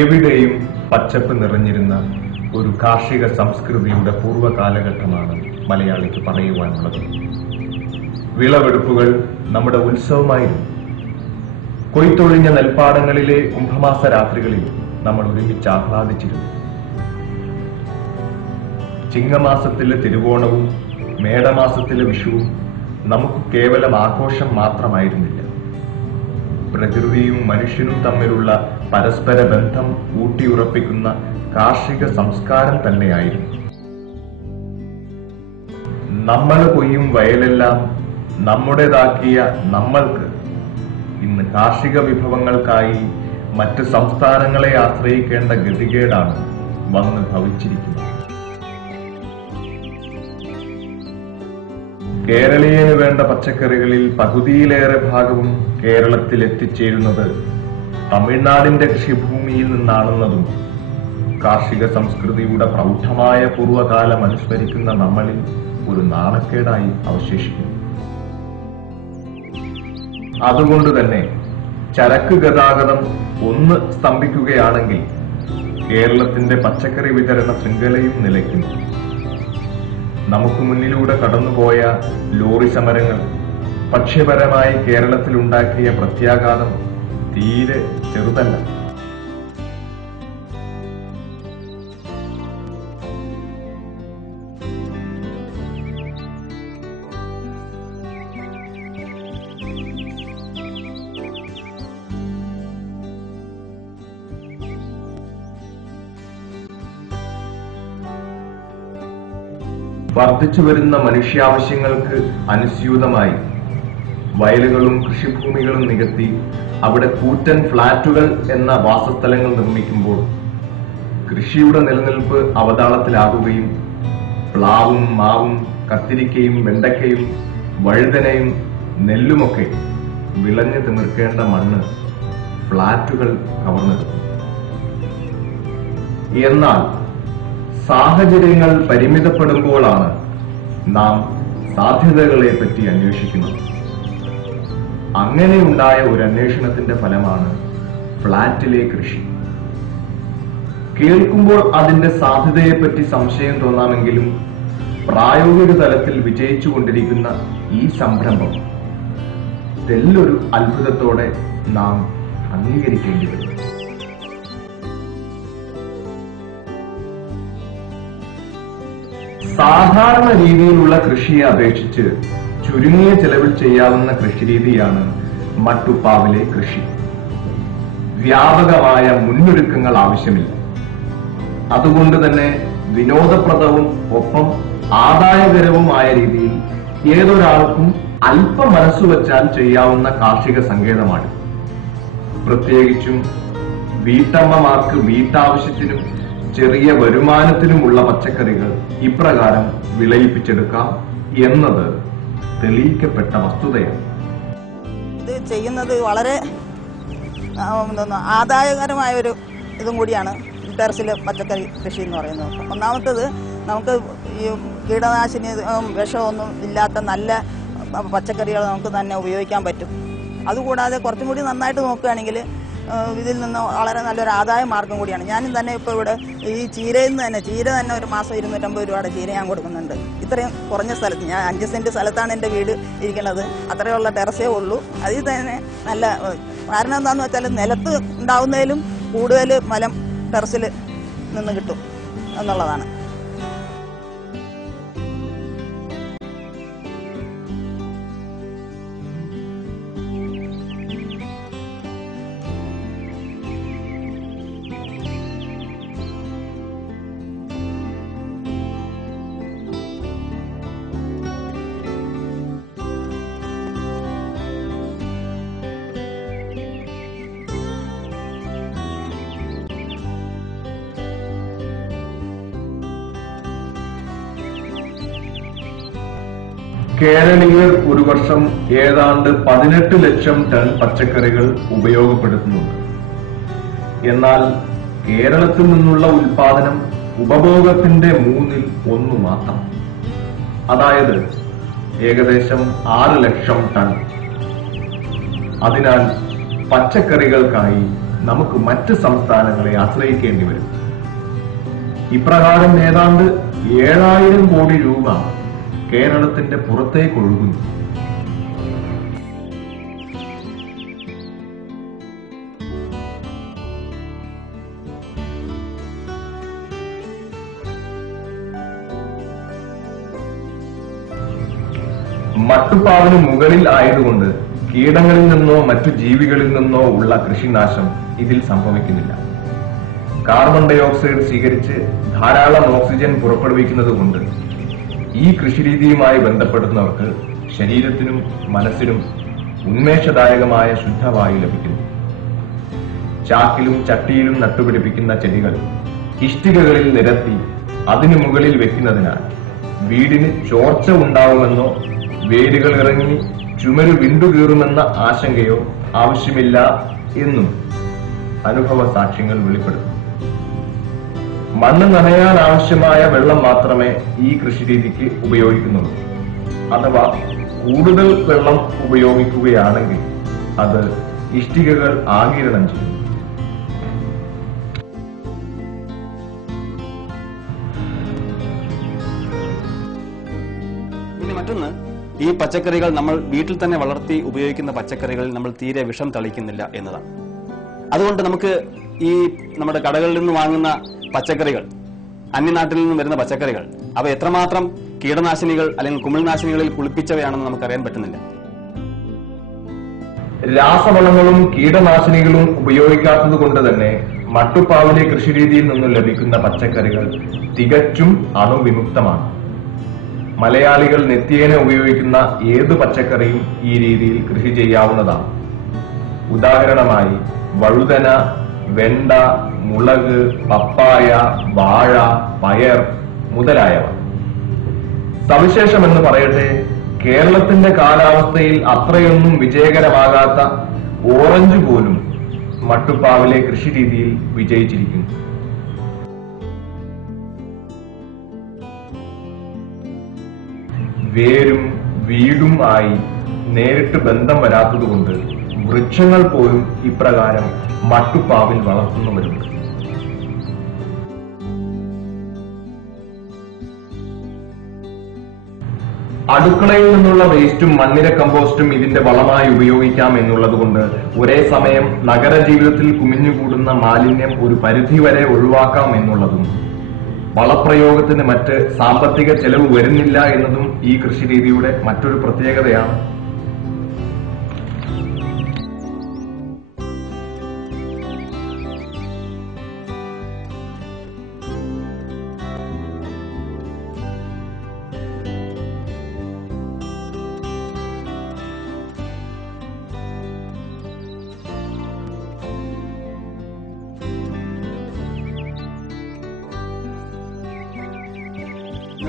എവിടെയും പച്ചപ്പ് നിറഞ്ഞിരുന്ന ഒരു കാർഷിക സംസ്കൃതിയുടെ പൂർവ്വകാലഘട്ടമാണ് മലയാളിക്ക് പറയുവാനുള്ളത്. വിളവെടുപ്പുകൾ നമ്മുടെ ഉത്സവമായിരുന്നു. കൊയ്ത്തൊഴിഞ്ഞ നെൽപ്പാടങ്ങളിലെ കുംഭമാസ രാത്രികളിൽ നമ്മൾ ഒരുമിച്ച് ആഹ്ലാദിച്ചിരുന്നു. ചിങ്ങമാസത്തിലെ തിരുവോണവും മേടമാസത്തിലെ വിഷുവും നമുക്ക് കേവലം ആഘോഷം മാത്രമായിരുന്നില്ല. പ്രകൃതിയും മനുഷ്യനും തമ്മിലുള്ള പരസ്പര ബന്ധം ഊട്ടിയുറപ്പിക്കുന്ന കാർഷിക സംസ്കാരം തന്നെയായിരുന്നു. നമ്മൾ കൊയ്യും വയലെല്ലാം നമ്മുടേതാക്കിയ നമ്മൾക്ക് ഇന്ന് കാർഷിക വിഭവങ്ങൾക്കായി മറ്റ് സംസ്ഥാനങ്ങളെ ആശ്രയിക്കേണ്ട ഗതികേടാണ് വന്ന് ഭവിച്ചിരിക്കുന്നത്. കേരളീയന് വേണ്ട പച്ചക്കറികളിൽ പകുതിയിലേറെ ഭാഗവും കേരളത്തിൽ എത്തിച്ചേരുന്നത് തമിഴ്നാടിന്റെ കൃഷിഭൂമിയിൽ നിന്നാണെന്നതും കാർഷിക സംസ്കൃതിയുടെ പ്രൗഢമായ പൂർവ്വകാലം അനുസ്മരിക്കുന്ന നമ്മളിൽ ഒരു നാണക്കേടായി അവശേഷിക്കുന്നു. അതുകൊണ്ട് തന്നെ ചരക്ക് ഗതാഗതം ഒന്ന് സ്തംഭിക്കുകയാണെങ്കിൽ കേരളത്തിന്റെ പച്ചക്കറി വിതരണ ശൃംഖലയും നിലയ്ക്കുന്നു. നമുക്ക് മുന്നിലൂടെ കടന്നുപോയ ലോറി സമരങ്ങൾ ഭക്ഷ്യപരമായി കേരളത്തിൽ ഉണ്ടാക്കിയ പ്രത്യാഘാതം തീരെ ചെറുതല്ല. വർദ്ധിച്ചു വരുന്ന മനുഷ്യാവശ്യങ്ങൾക്ക് അനുസ്യൂതമായി വയലുകളും കൃഷിഭൂമികളും നികത്തി അവിടെ കൂറ്റൻ ഫ്ളാറ്റുകൾ എന്ന വാസസ്ഥലങ്ങൾ നിർമ്മിക്കുമ്പോൾ കൃഷിയുടെ നിലനിൽപ്പ് അവതാളത്തിലാകുകയും പ്ലാവും മാവും കത്തിരിക്കയും വെണ്ടയ്ക്കയും വഴുതനയും നെല്ലുമൊക്കെ വിളഞ്ഞു തിമിർക്കേണ്ട മണ്ണ് ഫ്ളാറ്റുകൾ കവർന്നെടുക്കും. എന്നാൽ സാഹചര്യങ്ങൾ പരിമിതപ്പെടുമ്പോഴാണ് നാം സാധ്യതകളെ പറ്റി അന്വേഷിക്കുന്നത്. അങ്ങനെയുണ്ടായ ഒരു അന്വേഷണത്തിന്റെ ഫലമാണ് ഫ്ളാറ്റിലെ കൃഷി. കേൾക്കുമ്പോൾ അതിന്റെ സാധ്യതയെപ്പറ്റി സംശയം തോന്നാമെങ്കിലും പ്രായോഗിക തലത്തിൽ വിജയിച്ചുകൊണ്ടിരിക്കുന്ന ഈ സംരംഭം തെല്ലൊരു അത്ഭുതത്തോടെ നാം അംഗീകരിക്കേണ്ടി വരും. സാധാരണ രീതിയിലുള്ള കൃഷിയെ അപേക്ഷിച്ച് ചുരുങ്ങിയ ചെലവിൽ ചെയ്യാവുന്ന കൃഷിരീതിയാണ് മട്ടുപ്പാവിലെ കൃഷി. വ്യാപകമായ മുന്നൊരുക്കങ്ങൾ ആവശ്യമില്ല. അതുകൊണ്ട് തന്നെ വിനോദപ്രദവും ഒപ്പം ആദായകരവുമായ രീതിയിൽ ഏതൊരാൾക്കും അല്പം മനസ്സുവച്ചാൽ ചെയ്യാവുന്ന കാർഷിക സങ്കേതമാണ്. പ്രത്യേകിച്ചും വീട്ടമ്മമാർക്ക് വീട്ടാവശ്യത്തിനും ചെറിയ വരുമാനത്തിനുമുള്ള പച്ചക്കറികൾ ഇപ്രകാരം വിളയിപ്പിച്ചെടുക്കാം എന്നത് തെളിയിക്കപ്പെട്ട വസ്തുതയാണ്. ഇത് ചെയ്യുന്നത് വളരെ ആദായകരമായ ഒരു ഇതും കൂടിയാണ് ടെറസിലെ പച്ചക്കറി കൃഷി എന്ന് പറയുന്നത്. ഒന്നാമത്തേത്, നമുക്ക് ഈ കീടനാശിനി വിഷമൊന്നും ഇല്ലാത്ത നല്ല പച്ചക്കറികൾ നമുക്ക് തന്നെ ഉപയോഗിക്കാൻ പറ്റും. അതുകൂടാതെ കുറച്ചും കൂടി നന്നായിട്ട് നോക്കുകയാണെങ്കിൽ ഇതിൽ നിന്ന് വളരെ നല്ലൊരു ആദായ മാർഗം കൂടിയാണ്. ഞാനും തന്നെ ഇപ്പോൾ ഇവിടെ ഈ ചീര തന്നെ ഒരു മാസം 250 രൂപയുടെ ചീര ഞാൻ കൊടുക്കുന്നുണ്ട്. ഇത്രയും കുറഞ്ഞ സ്ഥലത്ത്, ഞാൻ 5 സെന്റ് സ്ഥലത്താണ് എൻ്റെ വീട് ഇരിക്കുന്നത്. അത്രയുള്ള ടെറസേ ഉള്ളൂ. അതിൽ തന്നെ നല്ല കാരണം എന്താണെന്ന് വെച്ചാൽ നിലത്ത് ഉണ്ടാവുന്നതിലും കൂടുതൽ ഫലം ടെറസിൽ നിന്ന് കിട്ടും എന്നുള്ളതാണ്. കേരളീയർ ഒരു വർഷം ഏതാണ്ട് 18 ലക്ഷം ടൺ പച്ചക്കറികൾ ഉപയോഗപ്പെടുത്തുന്നുണ്ട്. എന്നാൽ കേരളത്തിൽ നിന്നുള്ള ഉൽപാദനം ഉപഭോഗത്തിന്റെ 1/3 മാത്രം. അതായത് ഏകദേശം 6 ലക്ഷം ടൺ. അതിനാൽ പച്ചക്കറികൾക്കായി നമുക്ക് മറ്റ് സംസ്ഥാനങ്ങളെ ആശ്രയിക്കേണ്ടി വരും. ഇപ്രകാരം ഏതാണ്ട് 7000 കോടി രൂപ കേരളത്തിന്റെ പുറത്തേക്ക് ഒഴുകുന്നു. മട്ടുപ്പാവിന് മുകളിൽ ആയതുകൊണ്ട് കീടങ്ങളിൽ നിന്നോ മറ്റു ജീവികളിൽ നിന്നോ ഉള്ള കൃഷിനാശം ഇതിൽ സംഭവിക്കുന്നില്ല. കാർബൺ ഡൈ ഓക്സൈഡ് സ്വീകരിച്ച് ധാരാളം ഓക്സിജൻ പുറപ്പെടുവിക്കുന്നത് കൊണ്ട് ഈ കൃഷിരീതിയുമായി ബന്ധപ്പെടുന്നവർക്ക് ശരീരത്തിനും മനസ്സിനും ഉന്മേഷദായകമായ ശുദ്ധവായു ലഭിക്കുന്നു. ചാക്കിലും ചട്ടിയിലും നട്ടുപിടിപ്പിക്കുന്ന ചെടികൾ ഇഷ്ടികകളിൽ നിരത്തി അതിനു മുകളിൽ വെക്കുന്നതിനാൽ വീടിന് ചോർച്ച ഉണ്ടാവുമെന്നോ വേരുകൾ ഇറങ്ങി ചുമര് വിണ്ടുകീറുമെന്ന ആശങ്കയോ ആവശ്യമില്ല എന്നും അനുഭവ സാക്ഷ്യങ്ങൾ വെളിപ്പെടുത്തുന്നു. മണ്ണ് നനയാൻ ആവശ്യമായ വെള്ളം മാത്രമേ ഈ കൃഷിരീതിക്ക് ഉപയോഗിക്കുന്നുള്ളൂ. അഥവാ കൂടുതൽ വെള്ളം ഉപയോഗിക്കുകയാണെങ്കിൽ അത് ഇഷ്ടികകൾ ആഗിരണം ചെയ്യും. പിന്നെ മറ്റൊന്ന്, ഈ പച്ചക്കറികൾ നമ്മൾ വീട്ടിൽ തന്നെ വളർത്തി ഉപയോഗിക്കുന്ന പച്ചക്കറികളിൽ നമ്മൾ തീരെ വിഷം തളിക്കുന്നില്ല എന്നതാണ്. അതുകൊണ്ട് നമുക്ക് ഈ നമ്മുടെ കടകളിൽ നിന്ന് വാങ്ങുന്ന പച്ചക്കറികൾ, അന്യനാട്ടിൽ നിന്നും വരുന്ന പച്ചക്കറികൾ, അവ എത്രമാത്രം കീടനാശിനികൾ അല്ലെങ്കിൽ കുമിൾനാശിനികളിൽ കുളിപ്പിച്ചവയാണെന്ന് നമുക്കറിയാൻ പറ്റുന്നില്ല. രാസവളങ്ങളും കീടനാശിനികളും ഉപയോഗിക്കാത്തത് കൊണ്ട് തന്നെ മട്ടുപ്പാവിലെ കൃഷിരീതിയിൽ നിന്നും ലഭിക്കുന്ന പച്ചക്കറികൾ തികച്ചും അണുവിമുക്തമാണ്. മലയാളികൾ നിത്യേന ഉപയോഗിക്കുന്ന ഏത് പച്ചക്കറിയും ഈ രീതിയിൽ കൃഷി ചെയ്യാവുന്നതാണ്. ഉദാഹരണമായി വഴുതന, വെണ്ട, മുളക്, പപ്പായ, വാഴ, പയർ മുതലായവ. സവിശേഷമെന്ന് പറയട്ടെ, കേരളത്തിന്റെ കാലാവസ്ഥയിൽ അത്രയൊന്നും വിജയകരമാകാത്ത ഓറഞ്ച് പോലും മട്ടുപ്പാവിലെ കൃഷിരീതിയിൽ വിജയിച്ചിരിക്കുന്നു. വേരും വീടും ആയി നേരിട്ട് ബന്ധം വരാത്തതുകൊണ്ട് വൃക്ഷങ്ങൾ പോലും ഇപ്രകാരം മട്ടുപ്പാവിൽ വളർത്തുന്നവരുണ്ട്. അടുക്കളയിൽ നിന്നുള്ള വേസ്റ്റും മണ്ണിര കമ്പോസ്റ്റും ഇതിന്റെ വളമായി ഉപയോഗിക്കാം എന്നുള്ളത് കൊണ്ട് ഒരേ സമയം നഗര ജീവിതത്തിൽ കുമിഞ്ഞുകൂടുന്ന മാലിന്യം ഒരു പരിധിവരെ ഒഴിവാക്കാം എന്നുള്ളതും വളപ്രയോഗത്തിന് മറ്റ് സാമ്പത്തിക ചെലവ് വരുന്നില്ല എന്നതും ഈ കൃഷിരീതിയുടെ മറ്റൊരു പ്രത്യേകതയാണ്.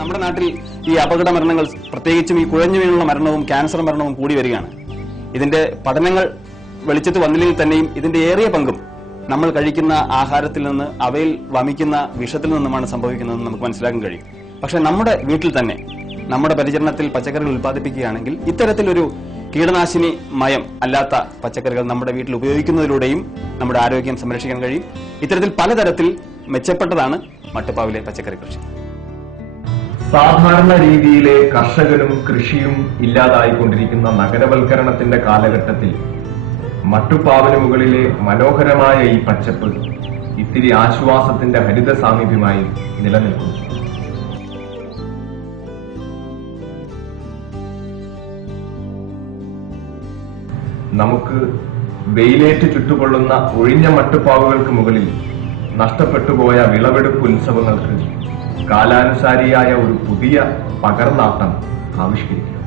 നമ്മുടെ നാട്ടിൽ ഈ അപകട മരണങ്ങൾ, പ്രത്യേകിച്ചും ഈ കുഴഞ്ഞു വീണുള്ള മരണവും ക്യാൻസർ മരണവും കൂടി വരികയാണ്. ഇതിന്റെ പഠനങ്ങൾ വെളിച്ചത്ത് വന്നില്ലെങ്കിൽ തന്നെയും ഇതിന്റെ ഏറിയ പങ്കും നമ്മൾ കഴിക്കുന്ന ആഹാരത്തിൽ നിന്ന്, അവയിൽ വമിക്കുന്ന വിഷത്തിൽ നിന്നുമാണ് സംഭവിക്കുന്നതെന്ന് നമുക്ക് മനസ്സിലാക്കാൻ കഴിയും. പക്ഷെ നമ്മുടെ വീട്ടിൽ തന്നെ നമ്മുടെ പരിചരണത്തിൽ പച്ചക്കറികൾ ഉൽപ്പാദിപ്പിക്കുകയാണെങ്കിൽ ഇത്തരത്തിലൊരു കീടനാശിനി മയം അല്ലാത്ത പച്ചക്കറികൾ നമ്മുടെ വീട്ടിൽ ഉപയോഗിക്കുന്നതിലൂടെയും നമ്മുടെ ആരോഗ്യം സംരക്ഷിക്കാൻ കഴിയും. ഇത്തരത്തിൽ പലതരത്തിൽ മെച്ചപ്പെട്ടതാണ് മട്ടുപ്പാവിലെ പച്ചക്കറി കൃഷി. സാധാരണ രീതിയിലെ കർഷകരും കൃഷിയും ഇല്ലാതായിക്കൊണ്ടിരിക്കുന്ന നഗരവൽക്കരണത്തിന്റെ കാലഘട്ടത്തിൽ മട്ടുപ്പാവിന് മുകളിലെ മനോഹരമായ ഈ പച്ചപ്പ് ഇത്തിരി ആശ്വാസത്തിന്റെ ഹരിത സാമീപ്യമായി നിലനിൽക്കുന്നു. നമുക്ക് വെയിലേറ്റ് ചുട്ടുകൊള്ളുന്ന ഒഴിഞ്ഞ മട്ടുപ്പാവുകൾക്ക് മുകളിൽ നഷ്ടപ്പെട്ടുപോയ വിളവെടുപ്പ് ഉത്സവങ്ങൾക്ക് കാലാനുസാരിയായ ഒരു പുതിയ പകർന്നാട്ടം ആവിഷ്കരിക്കുക.